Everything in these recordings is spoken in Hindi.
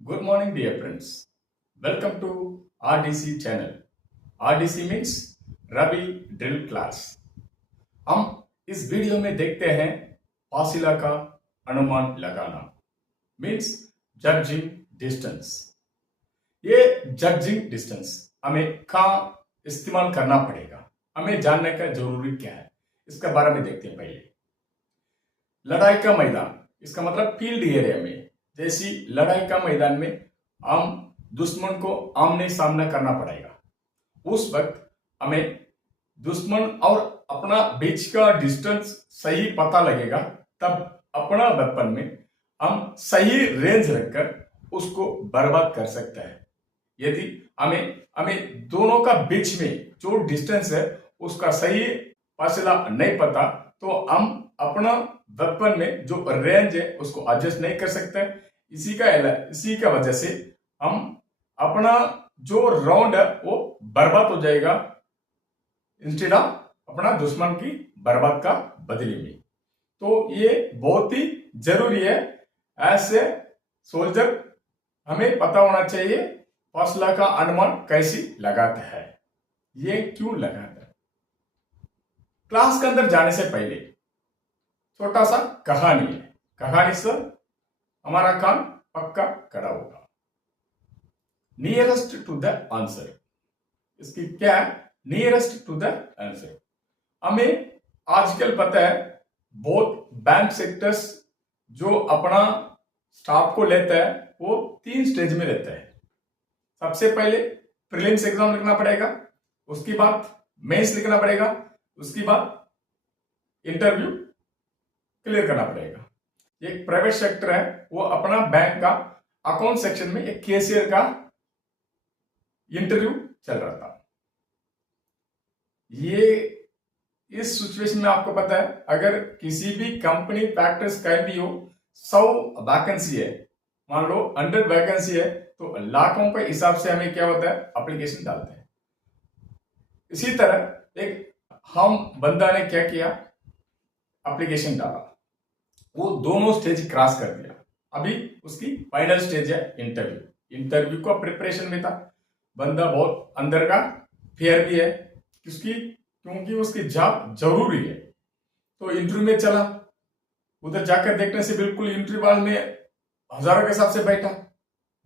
Good morning, dear friends. Welcome to RDC channel. RDC means Ravi drill class. हम इस वीडियो में देखते हैं फासिला का अनुमान लगाना मीन्स जजिंग डिस्टेंस। ये जजिंग डिस्टेंस हमें कहाँ इस्तेमाल करना पड़ेगा, हमें जानने का जरूरी क्या है, इसके बारे में देखते हैं। पहले लड़ाई का मैदान, इसका मतलब फील्ड एरिया में, जैसी लड़ाई का मैदान में हम दुश्मन को आमने सामना करना पड़ेगा। उस वक्त हमें दुश्मन और अपना बीच का डिस्टेंस सही पता लगेगा, तब अपना वेपन में हम सही रेंज रखकर उसको बर्बाद कर सकते हैं। यदि हमें हमें दोनों का बीच में जो डिस्टेंस है उसका सही फासला नहीं पता, तो हम अपना वेपन में जो रेंज है उसको एडजस्ट नहीं कर सकते। इसी का वजह से हम अपना जो राउंड है वो बर्बाद हो जाएगा, इंस्टेड ऑफ अपना दुश्मन की बर्बाद का बदले में। तो ये बहुत ही जरूरी है। ऐसे सोल्जर हमें पता होना चाहिए फासला का अनुमान कैसे लगाता है, ये क्यों लगाता है। क्लास के अंदर जाने से पहले छोटा सा कहानी है, कहानी से हमारा कान पक्का खड़ा होगा। नियरेस्ट टू द आंसर, इसकी क्या है, नियरेस्ट टू द आंसर। हमें आजकल पता है बहुत बैंक सेक्टर्स जो अपना स्टाफ को लेता है वो 3 स्टेज में लेता है। सबसे पहले प्रीलिम्स एग्जाम लिखना पड़ेगा, उसके बाद मेंस लिखना पड़ेगा, उसके बाद इंटरव्यू क्लियर करना पड़ेगा। एक प्राइवेट सेक्टर है, वो अपना बैंक का अकाउंट सेक्शन में एक कैशियर का इंटरव्यू चल रहा था। ये इस सिचुएशन में आपको पता है, अगर किसी भी कंपनी फैक्टर्स का भी हो, 100 वैकेंसी है, मान लो 100 वैकेंसी है, तो लाखों के हिसाब से हमें क्या होता है, एप्लीकेशन डालते हैं। इसी तरह एक हम बंदा ने क्या किया, एप्लीकेशन डाला, वो दोनों स्टेज क्रॉस कर दिया। अभी उसकी फाइनल स्टेज है इंटरव्यू। इंटरव्यू का प्रिपरेशन में था, बंदा बहुत अंदर का फेयर भी है, क्योंकि उसकी जॉब जरूरी है। तो इंटरव्यू में चला, उधर जाकर देखने से बिल्कुल इंटरव्यू हॉल में हजारों के हिसाब से बैठा,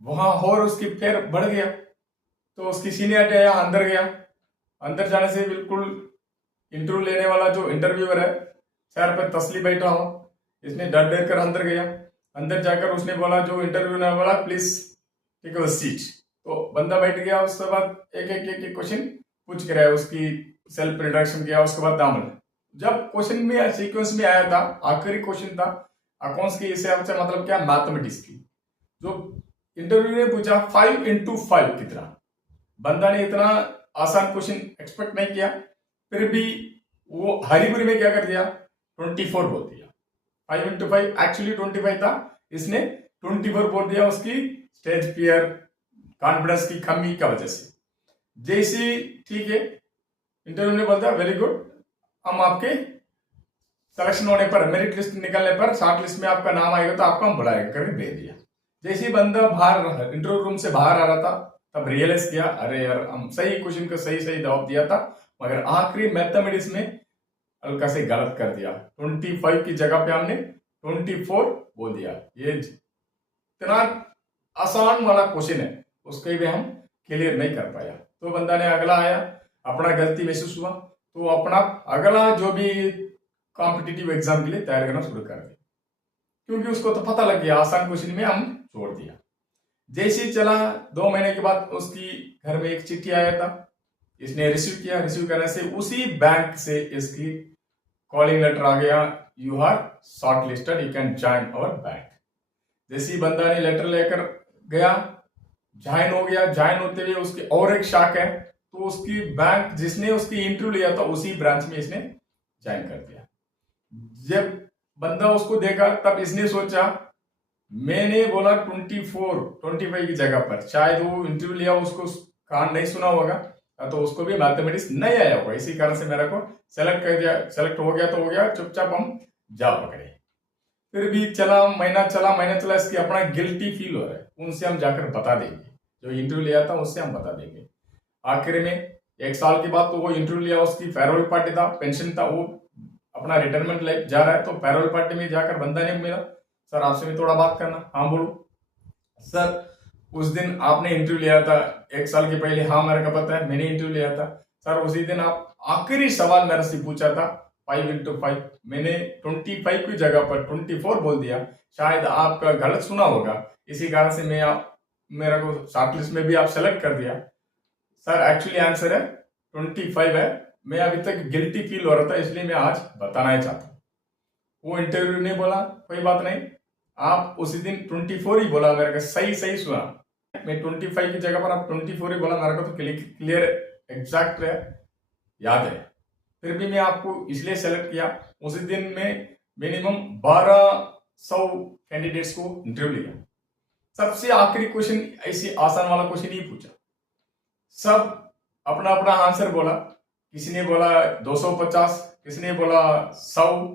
वहां और उसकी फेयर बढ़ गया। तो उसकी सीनियरिटी आया, अंदर गया। अंदर जाने से बिल्कुल इंटरव्यू लेने वाला जो इंटरव्यूअर है सर पर तसली बैठा हो, इसने डर डर कर अंदर गया। अंदर जाकर उसने बोला, जो इंटरव्यू ने बोला, प्लीज टेक अ सीट। तो बंदा बैठ गया। उसके बाद एक क्वेश्चन पूछ कर आया, उसकी सेल्फ इंट्रोडक्शन किया, उसके बाद दामन। जब क्वेश्चन में सीक्वेंस में आया था, आखिरी क्वेश्चन था अकाउंट्स के हिसाब से, मतलब क्या, मैथमेटिक्स की। जो इंटरव्यू ने पूछा 5 into 5 कितना, बंदा ने इतना आसान क्वेश्चन एक्सपेक्ट नहीं किया, फिर भी वो हरीबुरी में क्या कर दिया, 24 बोल दिया। 5 into 5 एक्चुअली 25 था, इसने 24 बोल दिया। उसकी स्टेज फियर, कॉन्फिडेंस की कमी का वजह से। जैसी ठीक है, इंटरव्यू ने बोलता वेरी गुड, हम आपके सिलेक्शन होने पर, मेरिट लिस्ट निकलने पर, शॉर्ट लिस्ट में आपका नाम आएगा तो आपको हम बुलाएगा करके भेज दिया। जैसे ही बंदा बाहर इंटरव्यू रूम से बाहर आ रहा था, तब रियलाइज किया, अरे यार हम सही क्वेश्चन का सही जवाब दिया था, मगर आखिरी मैथमेटिक्स में हल्का से गलत कर दिया। 25 की जगह पे हमने 24 बोल दिया। ये इतना आसान वाला क्वेश्चन है, उसके भी हम क्लियर नहीं कर पाया। तो बंदा ने अगला आया, अपना गलती महसूस हुआ, तो अपना अगला जो भी कॉम्पिटिटिव एग्जाम के लिए तैयार करना शुरू कर दिया, क्योंकि उसको तो पता लग गया आसान क्वेश्चन में हम छोड़ दिया। जैसे ही चला, 2 महीने के बाद उसकी घर में एक चिट्ठी आया था, इसने रिसीव किया। रिसीव करने से उसी बैंक से इसकी कॉलिंग लेटर आ गया, you are shortlisted, you can join our bank. जैसे ही बंदा ने लेटर लेकर गया, ज्वाइन हो गया। ज्वाइन होते हुए उसकी और एक शाख है, तो उसकी बैंक जिसने उसकी इंटरव्यू लिया था उसी ब्रांच में इसने ज्वाइन कर दिया। जब बंदा उसको देखा, तब इसने सोचा, मैंने बोला 25 की जगह पर, शायद वो इंटरव्यू लिया उसको कान नहीं सुना होगा, तो उसको भी मैथमेटिक्स नहीं आया होगा, इसी कारण से मेरे को सेलेक्ट कर दिया। सेलेक्ट हो गया तो हो गया, चुपचाप हम जा पकड़े। फिर भी चला महीना चला, इसकी अपना गिल्टी फील हो रहा है, उनसे हम जाकर बता देंगे, जो इंटरव्यू लिया था उससे हम बता देंगे। आखिर में 1 साल के बाद तो वो इंटरव्यू लिया, उसकी फेयरवेल पार्टी था, पेंशन था, वो अपना रिटायरमेंट लाइफ जा रहा है, तो फेयरवेल पार्टी में जाकर बंदा ने मिला, सर आपसे भी थोड़ा बात करना। हाँ बोलो सर, उस दिन आपने इंटरव्यू लिया था 1 साल के पहले। हाँ मेरे को पता है, मैंने इंटरव्यू लिया था सर। उसी दिन आप आखिरी सवाल मेरे से पूछा था 5x5, मैंने 25 की जगह पर 24 बोल दिया, शायद आपका गलत सुना होगा, इसी कारण से मैं मेरा को शॉर्टलिस्ट में भी आप सेलेक्ट कर दिया। सर एक्चुअली आंसर है 25 है, मैं अभी तक गिल्टी फील हो रहा था, इसलिए मैं आज बताना ही चाहता हूँ। वो इंटरव्यू नहीं बोला, कोई बात नहीं, आप उसी दिन 24 ही बोला, मेरे को सही सुना। मैं 25 की जगह पर आप 24 ही बोला, मेरे को तो क्लियर एग्जैक्ट याद है। फिर भी मैं आपको इसलिए सेलेक्ट किया, उसी दिन में मिनिमम 1200 कैंडिडेट्स को इंटरव्यू लिया। सबसे आखिरी क्वेश्चन ऐसी आसान वाला क्वेश्चन ही पूछा, सब अपना अपना आंसर बोला। किसी ने बोला 250, किसी ने बोला 100,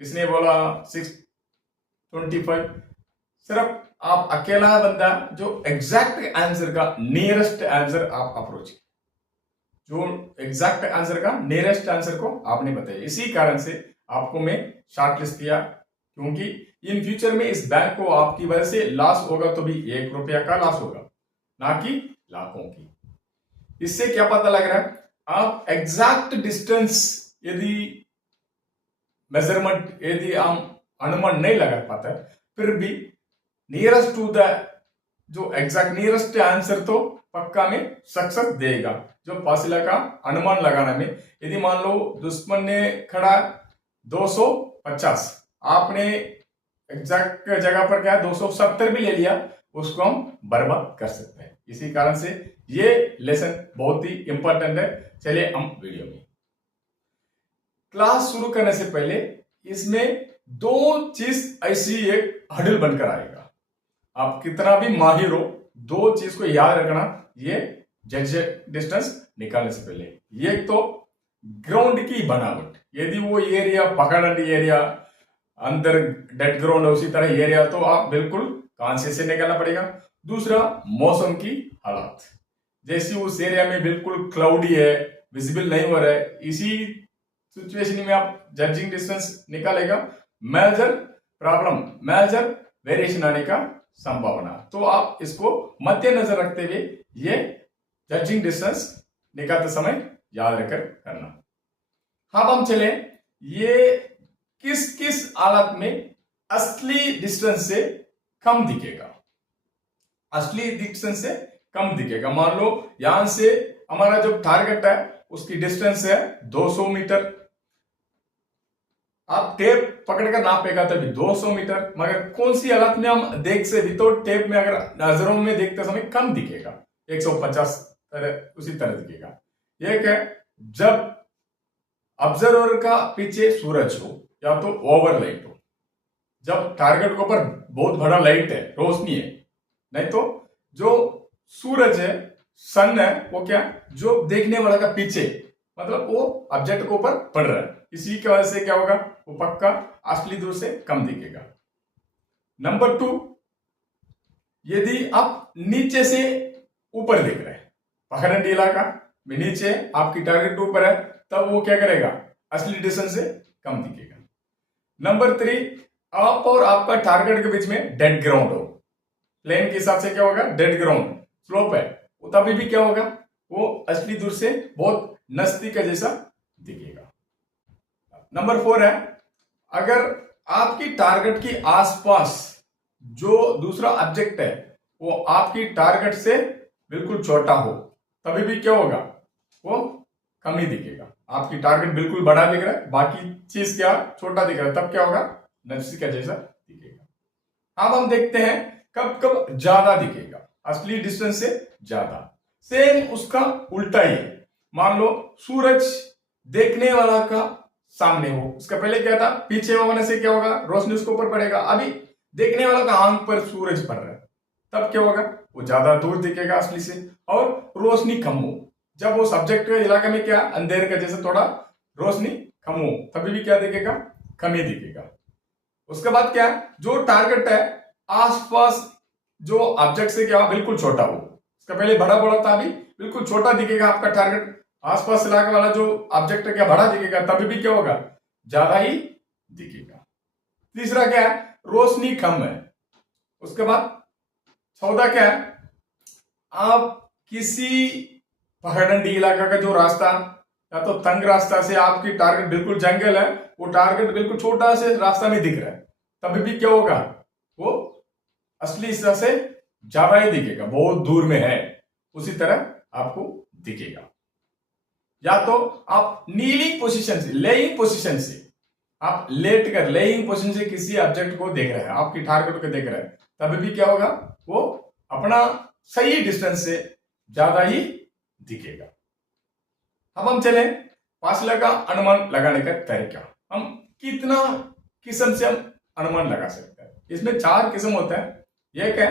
किसी ने बोला 625। सिर्फ आप अकेला बंदा जो एग्जैक्ट आंसर का नियरेस्ट आंसर आप अप्रोच, जो एग्जैक्ट आंसर का नियरेस्ट आंसर को आपने बताया। इसी कारण से आपको मैं शॉर्टलिस्ट किया, क्योंकि इन फ्यूचर में इस बैंक को आपकी वजह से लॉस होगा तो भी 1 रुपया का लॉस होगा, ना कि लाखों की। इससे क्या पता लग रहा है, आप एग्जैक्ट डिस्टेंस यदि मेजरमेंट यदि हम अनुमान नहीं लगा पाता, फिर भी नियरेस्ट टू द जो एग्जैक्ट नियरेस्ट आंसर तो पक्का में सक्सेस देगा। जो फासिला का अनुमान लगाना में, यदि मान लो दुश्मन ने खड़ा 250, आपने एग्जैक्ट जगह पर क्या 270 भी ले लिया, उसको हम बर्बाद कर सकते हैं। इसी कारण से ये लेसन बहुत ही इंपॉर्टेंट है। चलिए हम वीडियो में, क्लास शुरू करने से पहले इसमें 2 चीज ऐसी एक हडल बनकर आएगा। आप कितना भी माहिर हो, 2 चीज को याद रखना ये जज डिस्टेंस निकालने से पहले। ये तो ग्राउंड की बनावट, यदि वो एरिया पकड़ंडी एरिया अंदर डेड ग्राउंड है, उसी तरह एरिया तो आप बिल्कुल कॉन्शियस से निकालना पड़ेगा। दूसरा मौसम की हालात, जैसे उस एरिया में बिल्कुल क्लाउडी है, विजिबल नहीं हो रहा है, इसी सिचुएशन में आप जजिंग डिस्टेंस निकालेगा। मेजर प्रॉब्लम, मेजर वेरिएशन आने का संभावना, तो आप इसको मद्देनजर रखते हुए ये जजिंग डिस्टेंस निकालते समय याद रखकर करना। अब हम चले, ये किस किस हालत में असली डिस्टेंस से कम दिखेगा, असली डिस्टेंस से कम दिखेगा। मान लो यहां से हमारा जो टारगेट है उसकी डिस्टेंस है 200 मीटर, आप टेप पकड़कर नापेगा तभी 200 मीटर, मगर कौन सी हालत में हम देख से विदाउट टेप में अगर नजरों में देखते समय कम दिखेगा, 150 उसी तरह दिखेगा। एक है जब ऑब्जर्वर का पीछे सूरज हो या तो ओवरलाइट हो, जब टारगेट के ऊपर बहुत बड़ा लाइट है, रोशनी है, नहीं तो जो सूरज है, सन है, वो क्या जो देखने वाला का पीछे, मतलब वो ऑब्जेक्ट के ऊपर पड़ रहा है, इसी की वजह से क्या होगा, वो पक्का असली दूर से कम दिखेगा। नंबर 2, यदि आप नीचे से ऊपर देख रहे हैं, पखरंडी इलाका में नीचे आपकी टारगेट ऊपर है, तब वो क्या करेगा, असली डिस्टेंस से कम दिखेगा। नंबर 3, आप और आपका टारगेट के बीच में डेड ग्राउंड हो, प्लेन के हिसाब से क्या होगा, डेड ग्राउंड स्लोप है, तभी भी क्या होगा, वो असली दूर से बहुत नजदीक का जैसा दिखेगा। नंबर 4 है, अगर आपकी टारगेट के आसपास जो दूसरा ऑब्जेक्ट है वो आपकी टारगेट से बिल्कुल छोटा हो, तभी भी क्या होगा, वो कम ही दिखेगा। आपकी टारगेट बिल्कुल बड़ा दिख रहा है, बाकी चीज क्या छोटा दिख रहा है, तब क्या होगा, नजदीक का जैसा दिखेगा। अब हम देखते हैं कब कब ज्यादा दिखेगा, असली डिस्टेंस से ज्यादा। सेम उसका उल्टा ही है, मान लो सूरज देखने वाला का सामने हो, उसका पहले क्या था, पीछे होने से क्या होगा, रोशनी उसके ऊपर पड़ेगा, अभी देखने वाला का आंख पर सूरज पड़ रहा है, तब क्या होगा, वो ज्यादा दूर दिखेगा असली से, और रोशनी कम हो, जब वो सब्जेक्ट के इलाके में क्या अंधेरे का जैसे थोड़ा रोशनी कम हो, तभी भी क्या दिखेगा, कम ही दिखेगा। उसके बाद क्या है, जो टारगेट है आसपास जो ऑब्जेक्ट से क्या बिल्कुल छोटा हो, इसका पहले बड़ा बड़ा था, अभी बिल्कुल छोटा दिखेगा आपका टारगेट। आसपास इलाके वाला जो ऑब्जेक्ट है क्या बड़ा दिखेगा, तभी भी क्या होगा, ज्यादा ही दिखेगा। तीसरा क्या है, रोशनी कम है। उसके बाद चौथा क्या है, आप किसी पहाड़ी इलाका का जो रास्ता या तो तंग रास्ता से आपकी टारगेट बिल्कुल जंगल है, वो टारगेट बिल्कुल छोटा से रास्ता में दिख रहा है, तभी भी क्या होगा, वो असली हिस्सा से ज्यादा ही दिखेगा, बहुत दूर में है उसी तरह आपको दिखेगा। या तो आप नीलिंग पोजीशन से, लेइंग पोजीशन से, आप लेट कर लेइंग पोजीशन से किसी ऑब्जेक्ट को देख रहे हैं, आपकी टारगेट को देख रहे हैं, तभी भी क्या होगा, वो अपना सही डिस्टेंस से ज्यादा ही दिखेगा। अब हम चले फासले का अनुमान लगाने का तरीका। हम कितना किस्म से हम अनुमान लगा सकते हैं, इसमें 4 किस्म होते हैं। एक है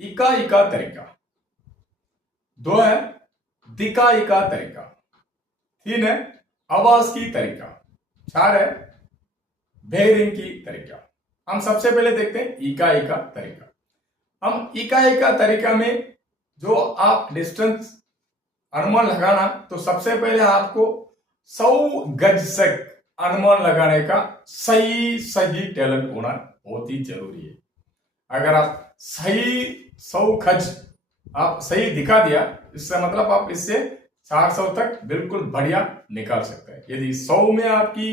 इका इका तरीका, 2 है दिका इका तरीका, 3 है आवाज की तरीका, 4 है बेयरिंग की तरीका। हम सबसे पहले देखते हैं इका इका तरीका। हम इका इका तरीका में जो आप डिस्टेंस अनुमान लगाना, तो सबसे पहले आपको 100 गज तक अनुमान लगाने का सही सही टैलेंट होना बहुत ही जरूरी है। अगर आप सही 100 गज आप सही दिखा दिया, इससे मतलब आप इससे 400 तक बिल्कुल बढ़िया निकाल सकते हैं। यदि 100 में आपकी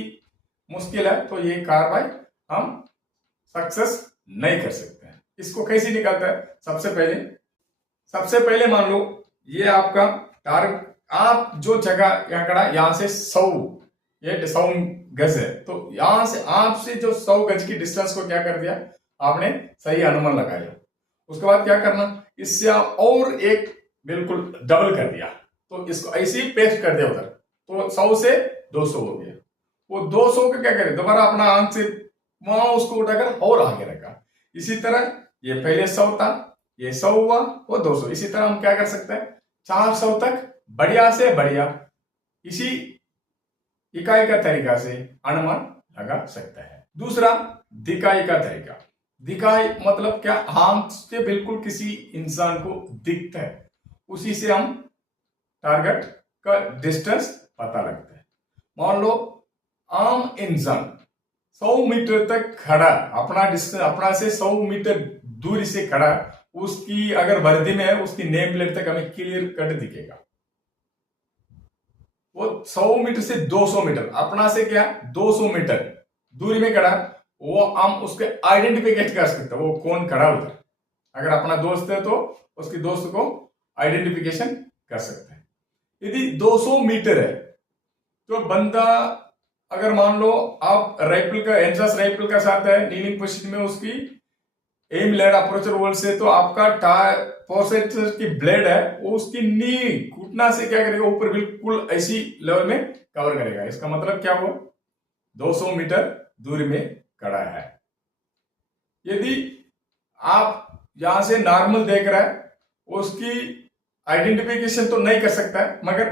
मुश्किल है तो ये कार्रवाई हम सक्सेस नहीं कर सकते हैं। इसको कैसे निकालता है, सबसे पहले मान लो ये आपका टारगेट, आप जो जगह यहाँ खड़ा, यहां से 100 गज है, तो यहां से आपसे जो 100 गज की डिस्टेंस को क्या कर दिया, आपने सही अनुमान लगाया। उसके बाद क्या करना, इससे आप और एक बिल्कुल डबल कर दिया, तो इसको ऐसे ही पेस्ट कर दिया उधर, तो 100 से 200 हो गया। वो 200 का क्या करे, दोबारा अपना आंख से वहां उसको उठाकर और आगे रखा। इसी तरह ये पहले 100 था, ये 100 हुआ, वो 200। इसी तरह हम क्या कर सकते हैं, 400 तक बढ़िया से बढ़िया इसी इकाई का तरीका से अनुमान लगा सकता है। दूसरा दिखाई का तरीका। दिखाई मतलब क्या, आंख से बिल्कुल किसी इंसान को दिखता है, उसी से हम टारगेट का डिस्टेंस पता लगता है। मान लो आम इंसान 100 मीटर तक खड़ा, अपना डिस्टेंस अपना से 100 मीटर दूरी से खड़ा, उसकी अगर वर्दी में है, उसकी नेम प्लेट तक हमें क्लियर कट दिखेगा। वो 100 मीटर से 200 मीटर, अपना से क्या 200 मीटर दूरी में खड़ा, वो हम उसके आइडेंटिफिकेट कर सकते हैं, वो कौन खड़ा उधर। अगर अपना दोस्त है तो उसके दोस्त को आइडेंटिफिकेशन कर सकते हैं। यदि 200 मीटर है तो बंदा, अगर मान लो आप राइफल का एंट्रस राइफल का साथ है, नीलिंग पोजीशन में उसकी एम लेयर अप्रोचर वोल्ट से, तो आपका पोसेटर की ब्लेड है, वो उसकी नी घुटना से क्या करेगा, ऊपर बिल्कुल ऐसी लेवल में कवर करेगा। इसका मतलब क्या, वो 200 मीटर दूरी में खड़ा है। यदि आप यहां से नॉर्मल देख रहा है, उसकी आइडेंटिफिकेशन तो नहीं कर सकता है, मगर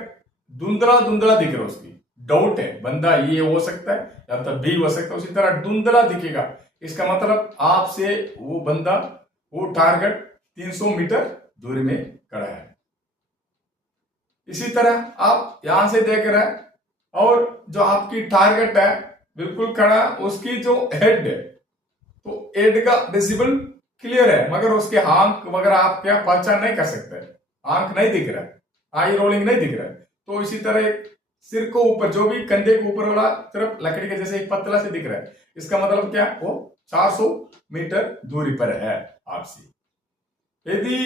धुंधला धुंधला दिख रहा है, उसकी डाउट है, बंदा ये हो सकता है या तो बी हो सकता है, उसी तरह धुंधला दिखेगा। इसका मतलब आपसे वो बंदा, वो टारगेट 300 मीटर दूरी में खड़ा है। इसी तरह आप यहां से देख रहे हैं, और जो आपकी टारगेट है बिल्कुल खड़ा, उसकी जो हेड है, तो हेड का विजिबल क्लियर है, मगर उसके आंख वगैरह आप क्या पहचान नहीं कर सकते, आंख नहीं दिख रहा है, आई रोलिंग नहीं दिख रहा है। तो इसी तरह एक सिर को ऊपर, जो भी कंधे के ऊपर वाला तरफ लकड़ी के जैसे एक पतला से दिख रहा है, इसका मतलब क्या, वो 400 मीटर दूरी पर है आपसे। यदि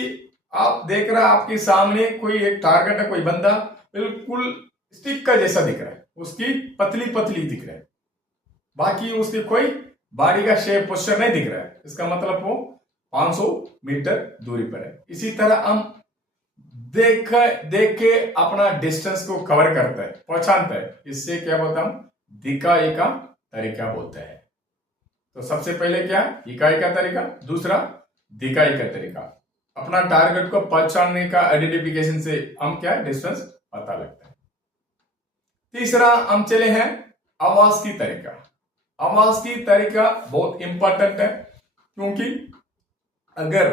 आप देख रहे हैं आपके सामने कोई एक टारगेट है, कोई बंदा बिल्कुल स्टिक का जैसा दिख रहा है, उसकी पतली पतली दिख रहा है, बाकी उसकी कोई बॉडी का शेप पोस्चर नहीं दिख रहा है, इसका मतलब वो 500 मीटर दूरी पर है। इसी तरह हम देख के अपना डिस्टेंस को कवर करता है, पहचानता है, इससे क्या बोलता है, हम दिखाई का तरीका बोलते हैं। तो सबसे पहले क्या, इकाई का तरीका, दूसरा दिखाई का तरीका, अपना टारगेट को पहचानने का आइडेंटिफिकेशन से हम क्या डिस्टेंस पता लगता है। तीसरा हम चले हैं आवाज की तरीका। आवाज की तरीका बहुत इंपॉर्टेंट है, क्योंकि अगर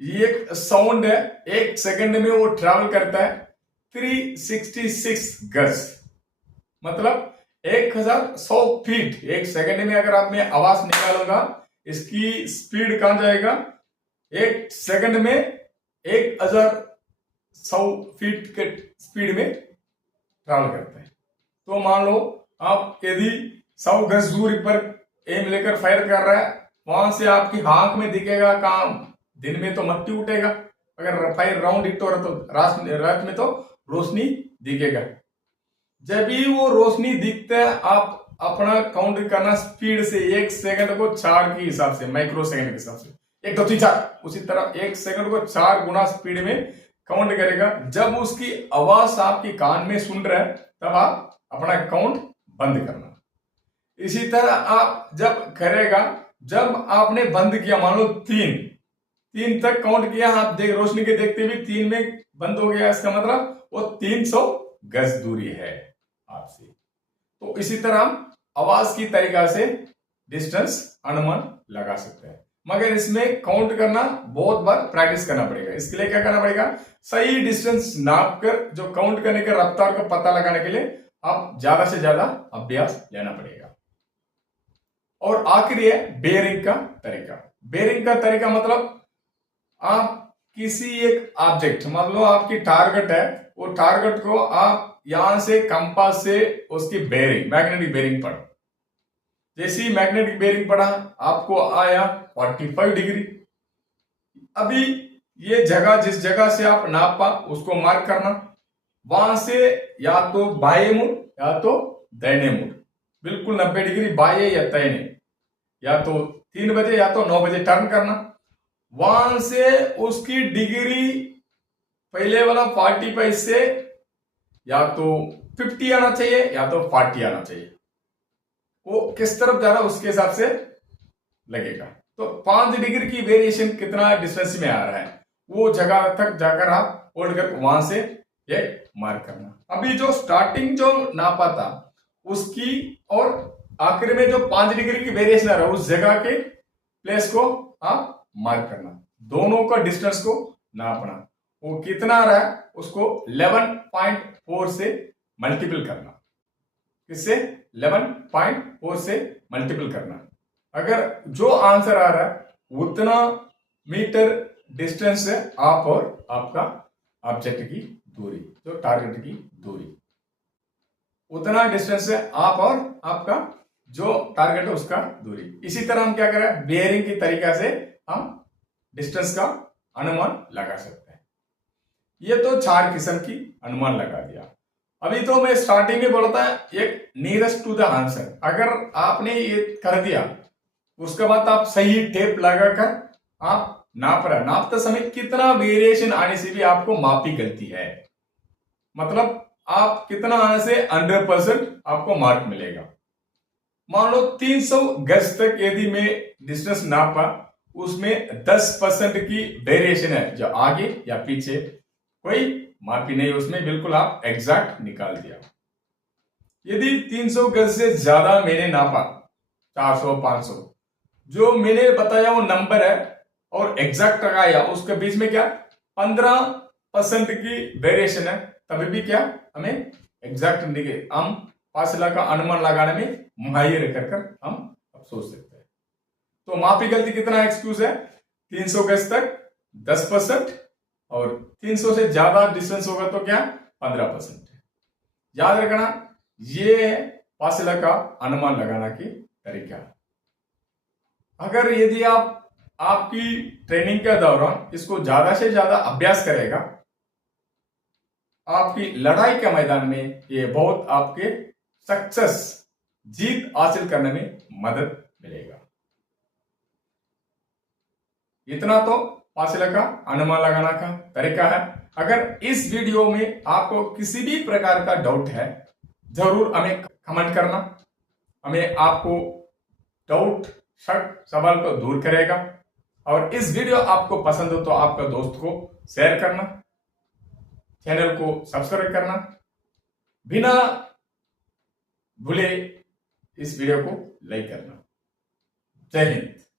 ये एक साउंड है, 1 सेकंड में वो ट्रैवल करता है 366 गज, मतलब 1100 फीट 1 सेकंड में। अगर आप में आवाज निकालूंगा, इसकी स्पीड कहां जाएगा, 1 सेकंड में 1100 फीट के स्पीड में ट्रैवल करता है। तो मान लो आप यदि 100 गज दूरी पर एम लेकर फायर कर रहा है, वहां से आपकी आंख में दिखेगा काम, दिन में तो मट्टी उठेगा, अगर फायर राउंड हिट हो रहा तो रात में तो रोशनी दिखेगा। जब भी वो रोशनी दिखता है, आप अपना काउंट करना स्पीड से, 1 सेकंड को 4 के हिसाब से, माइक्रो सेकंड के हिसाब से, 1 2 3 4, उसी तरह 1 सेकंड को 4 गुना स्पीड में काउंट करेगा। जब उसकी आवाज आपके कान में सुन रहा है, तब आप अपना काउंट बंद करना। इसी तरह आप जब करेगा, जब आपने बंद किया, मान लो 3 तक काउंट किया, आप देख रोशनी के देखते भी 3 में बंद हो गया, इसका मतलब वो 300 गज दूरी है आपसे। तो इसी तरह हम आवाज की तरीका से डिस्टेंस अनुमान लगा सकते हैं, मगर इसमें काउंट करना बहुत बार प्रैक्टिस करना पड़ेगा। इसके लिए क्या करना पड़ेगा, सही डिस्टेंस नापकर जो काउंट करने के रफ्तार का पता लगाने के लिए आप ज्यादा से ज्यादा अभ्यास लेना पड़ेगा। और आखिरी है बेयरिंग का तरीका। बेयरिंग का तरीका मतलब आप किसी एक ऑब्जेक्ट, मतलब आपकी टारगेट है, वो टारगेट को आप यहां से कंपास से उसकी बेयरिंग, मैग्नेटिक बेयरिंग पढ़, जैसी मैग्नेटिक बेयरिंग पढ़ा आपको आया 45 डिग्री। अभी ये जगह, जिस जगह से आप नापा उसको मार्क करना, वहां से या तो बाएं मुड़ या तो दाहिने मुड़, बिल्कुल 90 डिग्री बाएं या दाहिने, या तो 3 बजे या तो 9 बजे टर्न करना। वहां से उसकी डिग्री पहले वाला 45 से या तो 50 आना चाहिए या तो 40 आना चाहिए, वो किस तरफ जा रहा है उसके हिसाब से लगेगा। तो 5 डिग्री की वेरिएशन कितना डिस्टेंस में आ रहा है, वो जगह तक जाकर आप होल्ड कर वहां से एक मार्क करना। अभी जो स्टार्टिंग जो नापा था उसकी और आखिर में जो 5 डिग्री की वेरिएशन आ रहा है, उस जगह के प्लेस को आप मार्क करना, दोनों का डिस्टेंस को नापना, वो कितना आ रहा है उसको 11.4 से मल्टीपल करना। किससे? 11.4 से मल्टीपल करना। अगर जो आंसर आ रहा है उतना मीटर डिस्टेंस है आप और आपका ऑब्जेक्ट की दूरी, जो टारगेट की दूरी, उतना डिस्टेंस है आप और आपका जो टारगेट है उसका दूरी। इसी तरह हम क्या करें, बेयरिंग की तरीका से हम डिस्टेंस का अनुमान लगा सकते हैं। ये तो 4 किस्म की अनुमान लगा दिया। अभी तो मैं स्टार्टिंग में बोलता है एक नियरेस्ट टू द आंसर, अगर आपने ये कर दिया उसके बाद आप सही टेप लगाकर आप नापते समय कितना वेरिएशन आने से भी आपको मापी गलती है, मतलब आप कितना आने से 100% आपको मार्क मिलेगा। मान लो 300 गज तक यदि मैं डिस्टेंस नापा, उसमें 10% की वेरिएशन है, जो आगे या पीछे कोई मापी नहीं, उसमें बिल्कुल आप एग्जैक्ट निकाल दिया। यदि 300 गज से ज्यादा मैंने नापा, 400 500, जो मैंने बताया वो नंबर है और एग्जैक्ट लगाया, उसके बीच में क्या 15% की वेरिएशन है, तभी भी क्या हमें एग्जैक्ट निकले, हम फासला का अनुमान लगाने में मुहैया रहकर हम अब सोच सकते हैं। तो मापी गलती कितना एक्सक्यूज है, 300 गज तक 10% और 300 से ज्यादा डिस्टेंस होगा तो क्या 15%। याद रखना, ये है फासला का अनुमान लगाना की तरीका। अगर यदि आप आपकी ट्रेनिंग के दौरान इसको ज्यादा से ज्यादा अभ्यास करेगा, आपकी लड़ाई के मैदान में ये बहुत आपके सक्सेस, जीत हासिल करने में मदद मिलेगा। इतना तो फासला का अनुमान लगाना का तरीका है। अगर इस वीडियो में आपको किसी भी प्रकार का डाउट है, जरूर हमें कमेंट करना, हमें आपको डाउट, शक, सवाल को दूर करेगा। और इस वीडियो आपको पसंद हो तो आपका दोस्त को शेयर करना, चैनल को सब्सक्राइब करना, बिना भूले इस वीडियो को लाइक करना। जय हिंद।